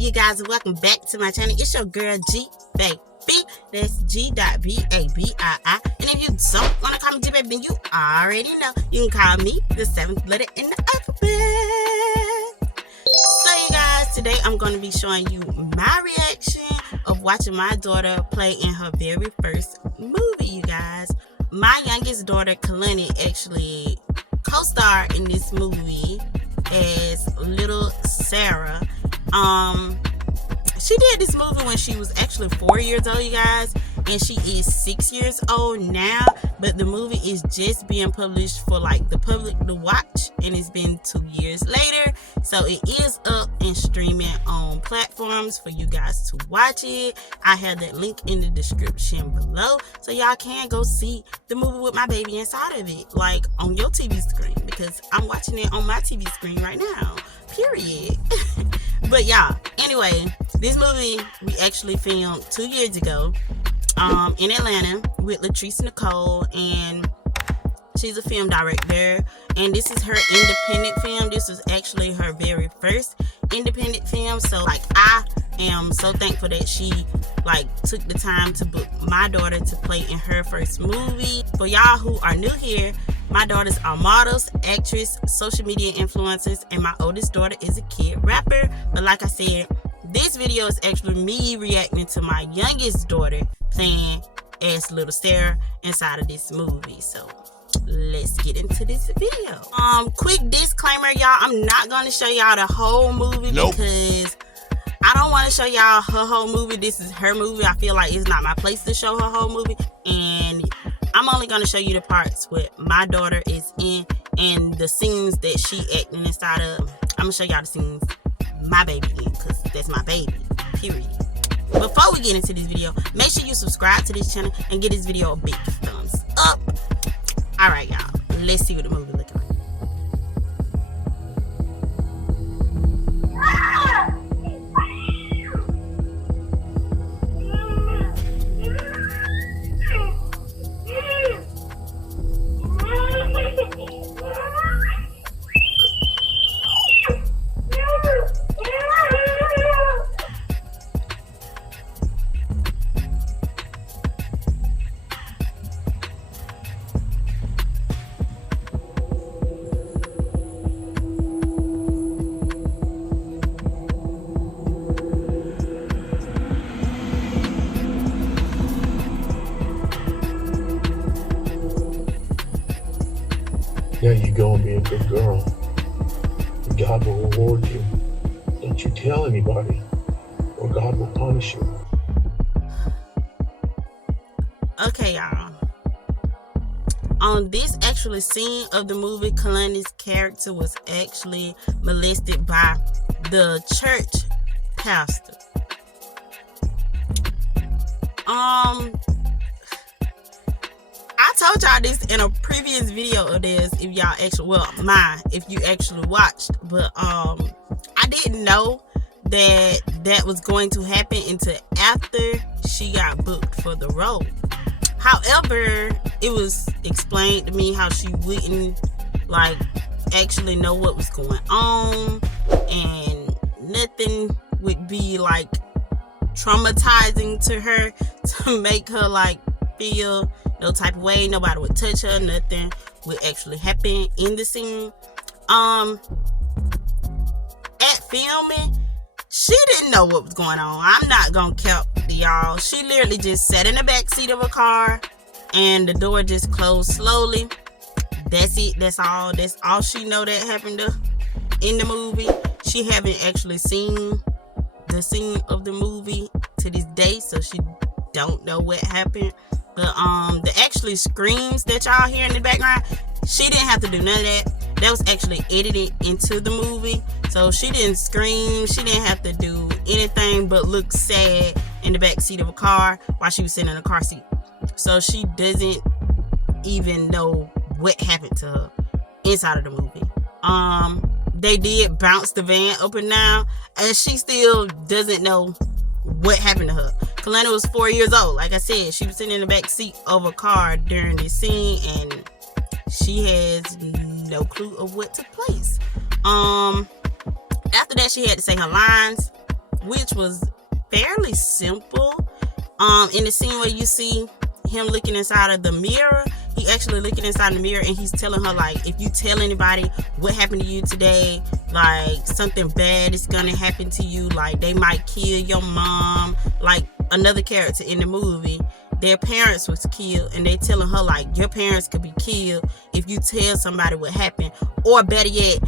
you guys? Welcome back to my channel. It's your girl Gbabii. That's G.Babii. And if you don't want to call me Gbabii, then you already know you can call me the 7th letter in the alphabet. So you guys, today I'm going to be showing you my reaction of watching my daughter play in her very first movie, you guys. My youngest daughter, Khaloni, actually co-starred in this movie as little Sarah. She did this movie when she was actually 4 years old, you guys, and she is 6 years old now, but the movie is just being published for like the public to watch, and it's been 2 years later, so it is up and streaming on platforms for you guys to watch it. I have that link in the description below, so y'all can go see the movie with my baby inside of it, like on your TV screen, because I'm watching it on my TV screen right now, period. But y'all, anyway, this movie we actually filmed 2 years ago in Atlanta with Latrice Nicole, and she's a film director, and this is her independent film. This was actually her very first independent film, so like I am so thankful that she like took the time to book my daughter to play in her first movie. For y'all who are new here, my daughters are models, actress, social media influencers, and my oldest daughter is a kid rapper. But like I said, this video is actually me reacting to my youngest daughter playing as little Sarah inside of this movie. So let's get into this video. Quick disclaimer, y'all, I'm not going to show y'all the whole movie because I don't want to show y'all her whole movie. This is her movie. I feel like it's not my place to show her whole movie, and I'm only going to show you the parts where my daughter is in and the scenes that she acting inside of. I'm going to show y'all the scenes my baby in, because that's my baby, period. Before we get into this video, make sure you subscribe to this channel and give this video a big thumbs up. Alright, y'all, let's see what the movie looking like. Now you go and be a good girl. God will reward you. Don't you tell anybody, or God will punish you. Okay, y'all. On this actually scene of the movie, Khaloni's character was actually molested by the church pastor. I told y'all this in a previous video of this, if y'all actually, well, if you actually watched, but I didn't know that was going to happen until after she got booked for the role. However, it was explained to me how she wouldn't like actually know what was going on, and nothing would be like traumatizing to her to make her like feel no type of way. Nobody would touch her, nothing would actually happen in the scene. At filming, she didn't know what was going on. I'm not gonna count y'all. She literally just sat in the back seat of a car and the door just closed slowly. That's it. That's all she know that happened in the movie. She haven't actually seen the scene of the movie to this day, so she don't know what happened. But the actually screams that y'all hear in the background, she didn't have to do none of that. That was actually edited into the movie, so she didn't scream. She didn't have to do anything but look sad in the back seat of a car while she was sitting in a car seat. So she doesn't even know what happened to her inside of the movie. They did bounce the van up and down, and she still doesn't know what happened to her. Khaloni was 4 years old. Like I said, she was sitting in the back seat of a car during this scene, and she has no clue of what took place. After that, she had to say her lines. which was fairly simple. In the scene where you see him looking inside of the mirror, he actually looking inside the mirror and he's telling her, like, if you tell anybody what happened to you today, like something bad is gonna happen to you, like they might kill your mom. Like another character in the movie, their parents was killed, and they telling her, like, your parents could be killed if you tell somebody what happened, or better yet,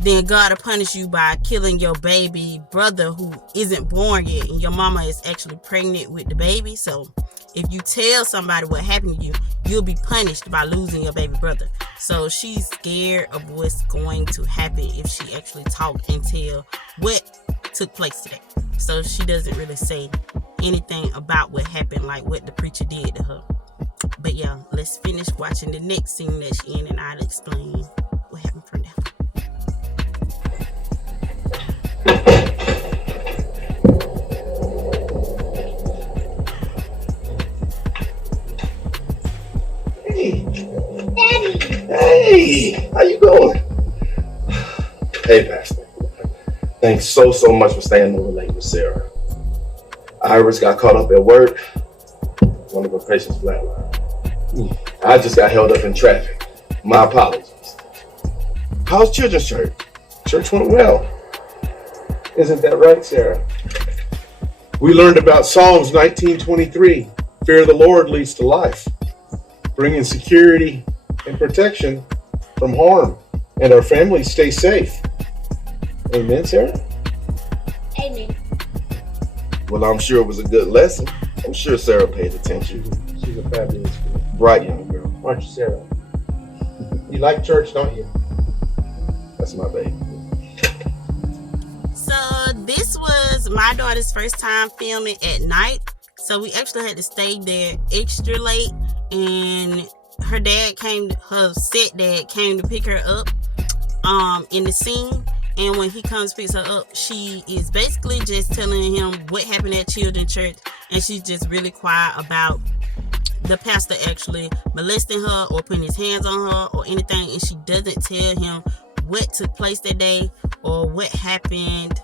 then God will punish you by killing your baby brother who isn't born yet, and your mama is actually pregnant with the baby. So if you tell somebody what happened to you, you'll be punished by losing your baby brother. So she's scared of what's going to happen if she actually talk and tell what took place today. So she doesn't really say anything about what happened, like what the preacher did to her. But yeah, let's finish watching the next scene that she in, and I'll explain what happened from there. Hey, how you going? Hey, Pastor. Thanks so much for staying over late with Sarah. Iris got caught up at work. One of her patients flatlined. I just got held up in traffic. My apologies. How's children's church? Church went well. Isn't that right, Sarah? We learned about Psalms 19:23. Fear of the Lord leads to life, bringing security and protection from harm, and our families stay safe. Amen, Sarah? Amen. Well, I'm sure it was a good lesson. I'm sure Sarah paid attention. She's a fabulous girl. Bright young girl. Aren't you, Sarah? You like church, don't you? That's my baby. So this was my daughter's first time filming at night. So we actually had to stay there extra late, and her set dad came to pick her up in the scene. And when he comes picks her up, she is basically just telling him what happened at children's church, and she's just really quiet about the pastor actually molesting her or putting his hands on her or anything, and she doesn't tell him what took place that day or what happened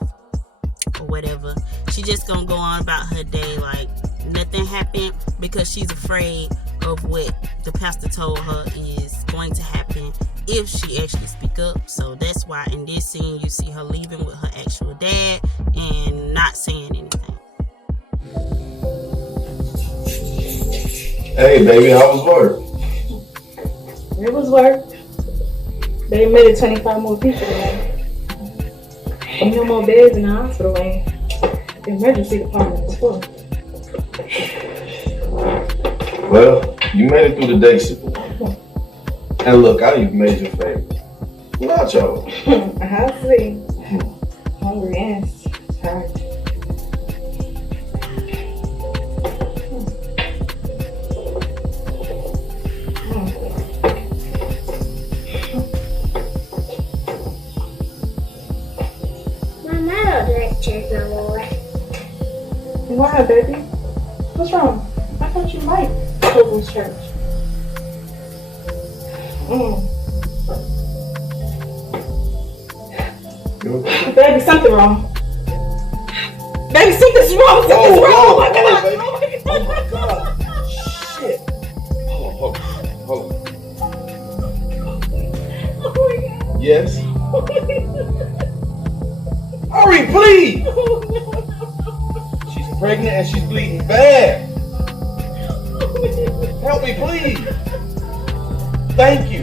or whatever. She just gonna go on about her day like nothing happened, because she's afraid of what the pastor told her is going to happen if she actually speak up. So that's why in this scene you see her leaving with her actual dad and not saying anything. Hey, baby, how was work? It was work. They admitted 25 more people today. And no more beds in the hospital, and the emergency department is full. Well, you made it through the day, Superwoman. And look, I even made your favorite. Nacho. I see. Hungry and tired. Mom, I don't like church no more. Why, baby? What's wrong? I thought you liked children's church. Baby, something wrong. Baby, something's wrong. Something's wrong. Oh my God. Baby. Oh my God. Shit. Hold on. Oh my God. Yes? Hurry, please! She's pregnant and she's bleeding bad. Help me, please. Thank you.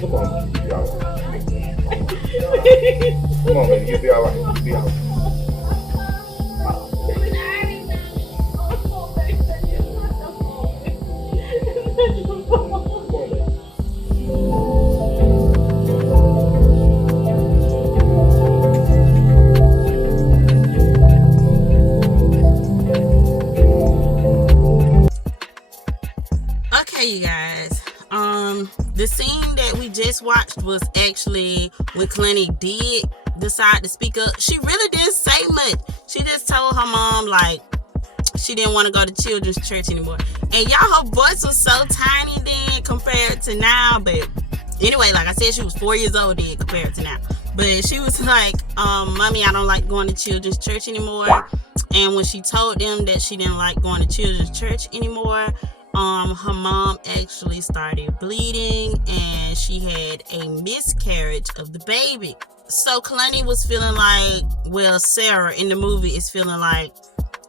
Come on, you'll be all right. Come on, baby, you'll be all right. You'll be all right. Okay, you guys. The scene that we just watched was actually when Khaloni did decide to speak up. She really didn't say much. She just told her mom like she didn't want to go to children's church anymore. And y'all, her voice was so tiny then compared to now. But anyway, like I said, she was 4 years old then compared to now. But she was like, Mommy, I don't like going to children's church anymore. And when she told them that she didn't like going to children's church anymore, her mom actually started bleeding and she had a miscarriage of the baby. So Khaloni was feeling like, well, Sarah in the movie is feeling like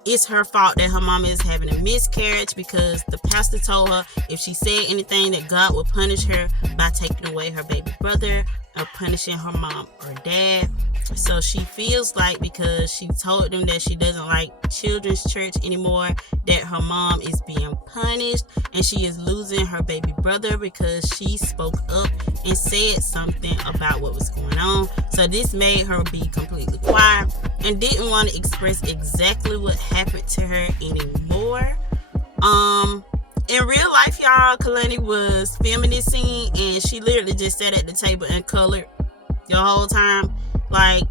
it's her fault that her mama is having a miscarriage because the pastor told her if she said anything that God would punish her by taking away her baby brother or punishing her mom or dad. So she feels like because she told them that she doesn't like children's church anymore, that her mom is being punished and she is losing her baby brother because she spoke up and said something about what was going on. So this made her be completely quiet and didn't want to express exactly what happened to her anymore. In real life, y'all, Khaloni was filming this scene and she literally just sat at the table and colored the whole time. Like,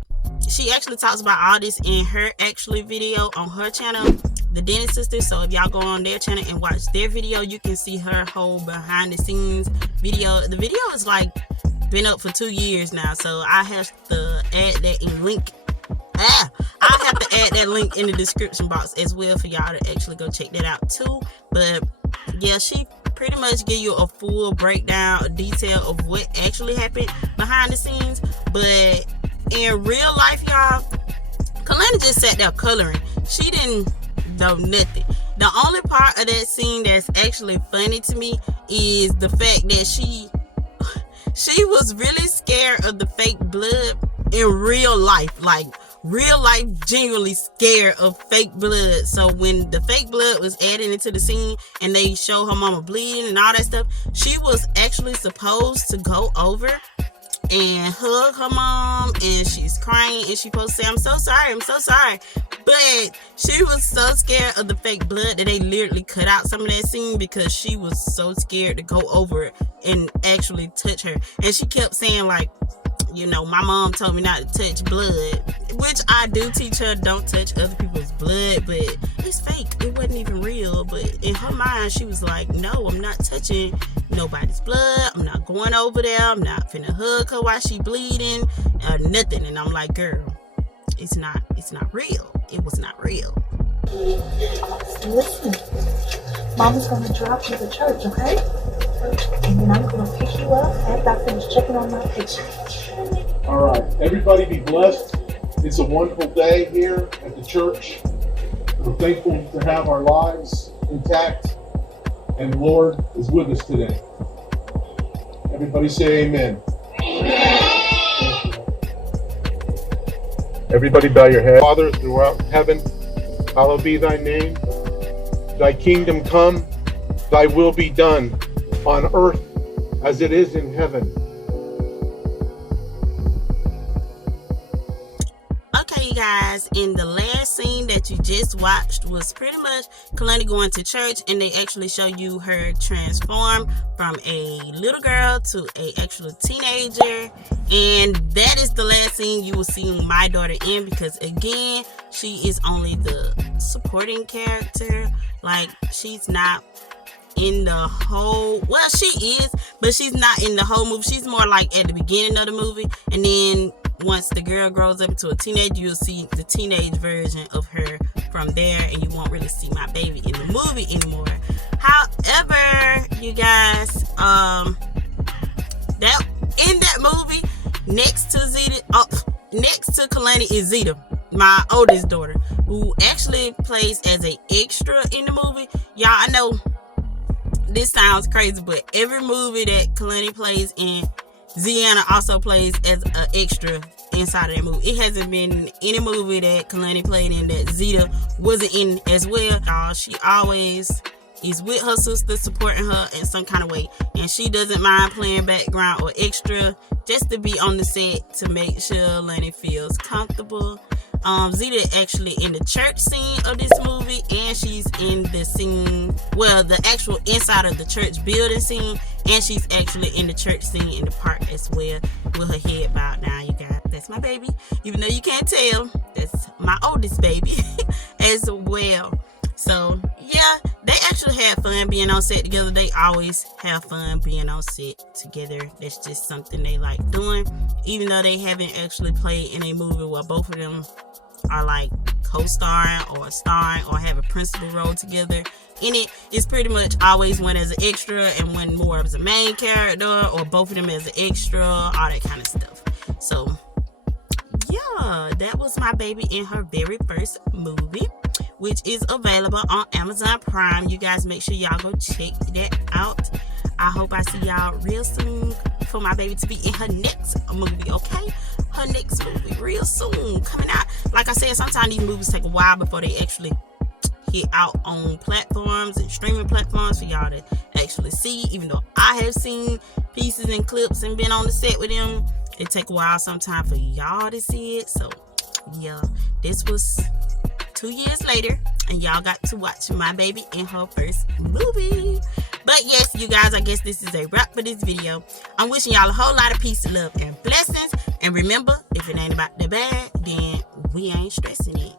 she actually talks about all this in her actually video on her channel, the Dennis sisters. So if y'all go on their channel and watch their video, you can see her whole behind the scenes video. The video is like been up for 2 years now, so I have to add that in link. I have to add that link in the description box as well for y'all to actually go check that out too. But yeah, she pretty much give you a full breakdown, a detail of what actually happened behind the scenes. But in real life, y'all, Khaloni just sat there coloring. She didn't know nothing. The only part of that scene that's actually funny to me is the fact that she was really scared of the fake blood in real life. Like, real life, genuinely scared of fake blood. So when the fake blood was added into the scene and they show her mama bleeding and all that stuff, she was actually supposed to go over and hug her mom, and she's crying and she's supposed to say, I'm so sorry. But she was so scared of the fake blood that they literally cut out some of that scene because she was so scared to go over it and actually touch her. And she kept saying, like, you know, my mom told me not to touch blood, which I do teach her, don't touch other people's blood, but it's fake. It wasn't even real. But in her mind, she was like, no, I'm not touching nobody's blood. I'm not going over there. I'm not finna hug her while she bleeding or nothing. And I'm like, girl, it's not real. It was not real. Listen, Mama's gonna drop you to church, okay? And then I'm gonna pick you up after I finish checking on my patient. All right, everybody be blessed. It's a wonderful day here at the church. We're thankful to have our lives intact, and the Lord is with us today. Everybody say amen. Everybody bow your head. Father, throughout heaven, hallowed be thy name. Thy kingdom come, thy will be done on earth as it is in heaven. Okay, you guys, in the last scene that you just watched was pretty much Khaloni going to church, and they actually show you her transform from a little girl to a actual teenager. And that is the last scene you will see my daughter in, because again, she is only the supporting character. Like, she's not in the whole, well, she is, but she's not in the whole movie. She's more like at the beginning of the movie, and then once the girl grows up into a teenager, you'll see the teenage version of her from there, and you won't really see my baby in the movie anymore. However, you guys, that in that movie, next to Khaloni is Zeta, my oldest daughter, who actually plays as an extra in the movie. Y'all, I know this sounds crazy, but every movie that Khaloni plays in, Ziana also plays as an extra inside of that movie. It hasn't been any movie that Khaloni played in that Zeta wasn't in as well. She always is with her sister, supporting her in some kind of way, and she doesn't mind playing background or extra just to be on the set to make sure Lenny feels comfortable. Zeta actually in the church scene of this movie, and she's in the scene, well, the actual inside of the church building scene, and she's actually in the church scene in the park as well with her head bowed down. You guys, that's my baby, even though you can't tell, that's my oldest baby as well. So yeah, they actually had fun being on set together. They always have fun being on set together. That's just something they like doing. Even though they haven't actually played in a movie where both of them are like co-starring or starring or have a principal role together in it, it's pretty much always one as an extra and one more as a main character, or both of them as an extra, all that kind of stuff. So yeah, that was my baby in her very first movie, which is available on Amazon Prime. You guys make sure y'all go check that out. I hope I see y'all real soon for my baby to be in her next movie, okay? Her next movie real soon coming out. Like I said, sometimes these movies take a while before they actually hit out on platforms and streaming platforms for y'all to actually see. Even though I have seen pieces and clips and been on the set with them, it take a while sometimes for y'all to see it. So yeah, this was 2 years later and y'all got to watch my baby in her first movie. But yes, you guys, I guess this is a wrap for this video. I'm wishing y'all a whole lot of peace, love, and blessings. And remember, if it ain't about the bad, then we ain't stressing it.